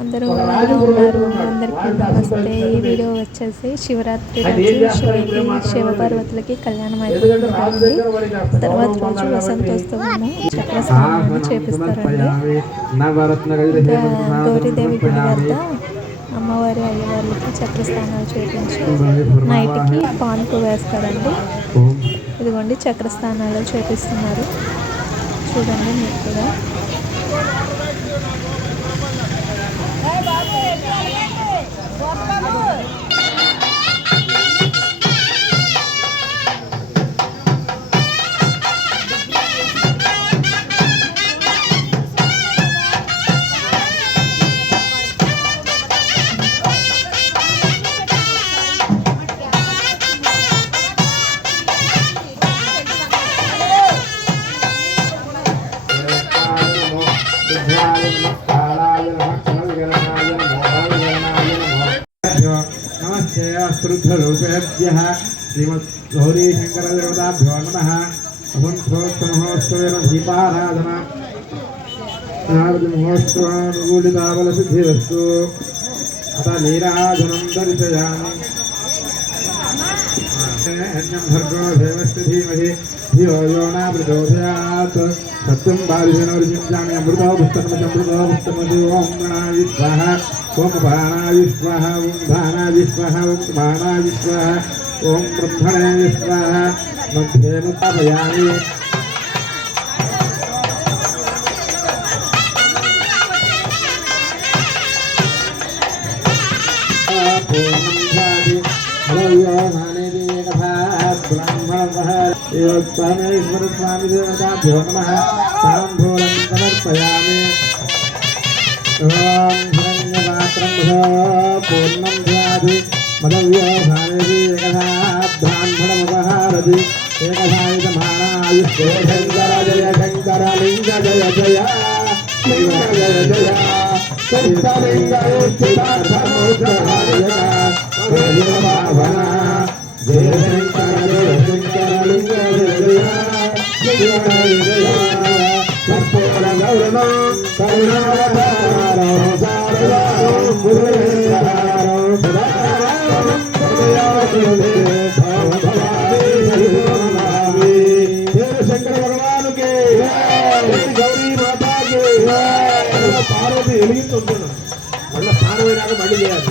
అందరూ ఉన్నారు. అందరికీ నమస్తే. ఈ వీడియో వచ్చేసి శివరాత్రి రోజు శివుడికి శివపార్వతులకి కళ్యాణం అయిపోతుంది తర్వాత రోజు వసంతోత్సవము చక్ర స్నానం చేపిస్తారండి. గౌరీదేవి గుడి వద్ద అమ్మవారి అయ్యవారికి చక్ర స్నానాలు చేపించి నైట్కి పాన్కు వేస్తారండి. ఇదిగోండి చక్ర స్నానాలు చేపిస్తున్నారు. చూడండి మీకు కూడా. अस्पृद्धरूपेभ्यः श्रीमद्गौरीशङ्करदेवताभ्यो नमः अहंसोत्तमहोत्सवेन दीपाराधना महोत्सवानुकूलिताबलसिद्धिरस्तु अथ नीराजनं दर्शयामि यज्ञं भर्गो देवस्य धीमहि धियो यो न प्रचोदयात् सत्यं बालिशनवरिचिन्तामि अमृतो पुस्तकमृतो पुस्तकमति ॐ गणाय स्वाहा ॐ बाणाय स्वाहा ॐ भानाय स्वाहा ॐ बाणाय स्वाहा ॐ ब्रह्मणे स्वाहा मध्ये मुपापयामि ब्रह्मणेश्वर स्वामी देवताभ्यो नमः ताम्बूलं समर्पयामि ॐ जय शङ्कर लिङ्ग जय जय लिङ्ग जय जय सप्तलिङ्गयुक्तितार्थमोक्षहार्यः పార్వతి వెలిగించుంటున్నాను మళ్ళీ పార్వతి రాక మళ్ళీ చేయాలి.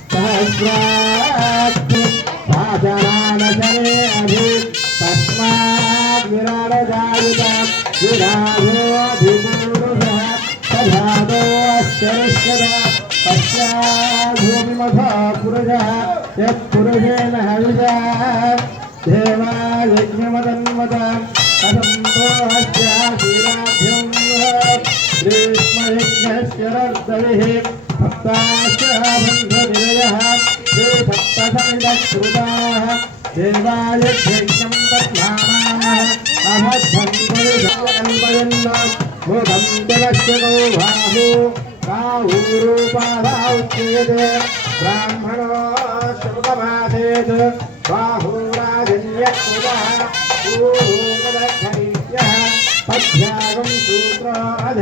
सहस्रात् भाजनानशने अभि तस्मात् विराडजायुत विराजोऽधिपूरुषः तथादोऽश्चरिष्यत पश्चाद्भूमिमथ पुरुषः यत्पुरुषेण हविषः देवा यज्ञमदन्वत असन्तोहस्याशीलाभ्यं ग्रीष्मयज्ञस्य रर्दविः దేవాయ క్షేత్రం బాహు రాహూరూపాదాచ్యేదే బ్రాహ్మణో శుభమాసేత్ బాహూరాజన్యూరూపదక్షిణ్య పద్యాగం సూత్రాధ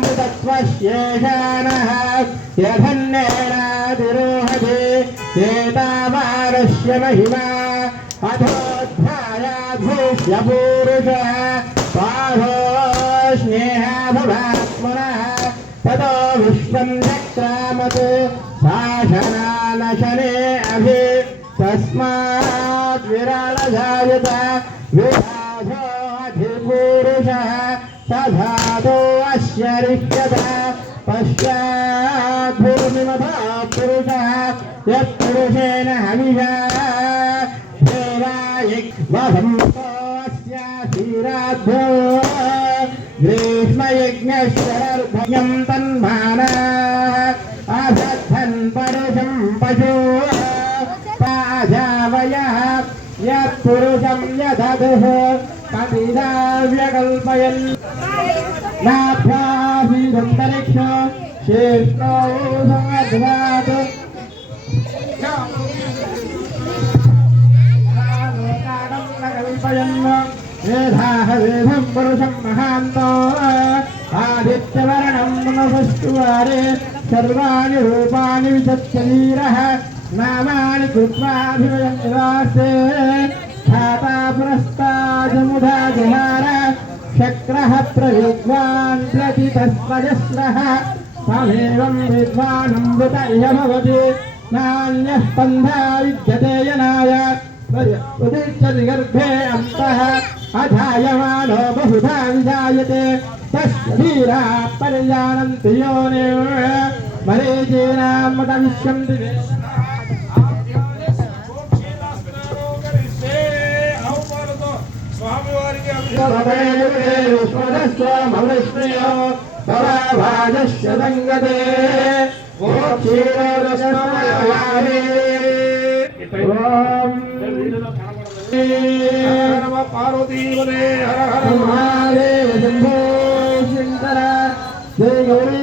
शेषाणः यधन्येनातिरोहति एतावारस्य महिमा अथोध्यायाभूष्यपूरुषः पाहो स्नेहा भवात्मनः ततो विश्वम् चक्रामत् शासनानशने अभि तस्मात् विराळजायत विराधोऽधिपूरुषः स धातो यरिष्यदा पश्चात् भूमिमभात् पुरुषात् यत्पुरुषेण हविषा। देवायिक्वसम्पोऽस्याशिराद्धो ग्रीष्मयज्ञश्वरर्भयं तन्माना। असद्धन् परुषं पशो। पाजावयः यत्पुरुषं यदधुः। नाभ्याभिदन्तरिक्ष शीर्ष्णो समध्वात् वेधाः वेधं पुरुषं महान्तो आदित्यवर्णं मनसस्तुवारे सर्वाणि रूपाणि विचत्य वीरः नामानि कृत्वाभिवयन्निवासे ख्याता पुरस्ताजमुधा जहार शक्रः प्रविद्वान् प्रतितस्वजस्रः तमेवं विद्वानमृत इह भवति नान्यः पन्था विद्यते यनाय उदिष्यतिगर्भे अन्तः अधायमानो बहुधा विधायते तस्य वीरा पर्यानन्ति योनिव मरीचीनां मतविष्यन्ति విశ్వదస్వమృష్ణయో పరాభాజస్య సంగతే ఓ క్షీరోదశమయారే ఓం పార్వతీవదే హర హర మహాదేవ శంభో శంకర జయ గౌరీ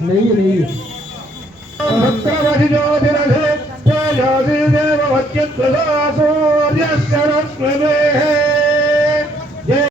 నెయ్యి నెయ్యి నెయ్యి భద్రవతి జ్యోతిరథే తేజోసి దేవవత్యత్వదా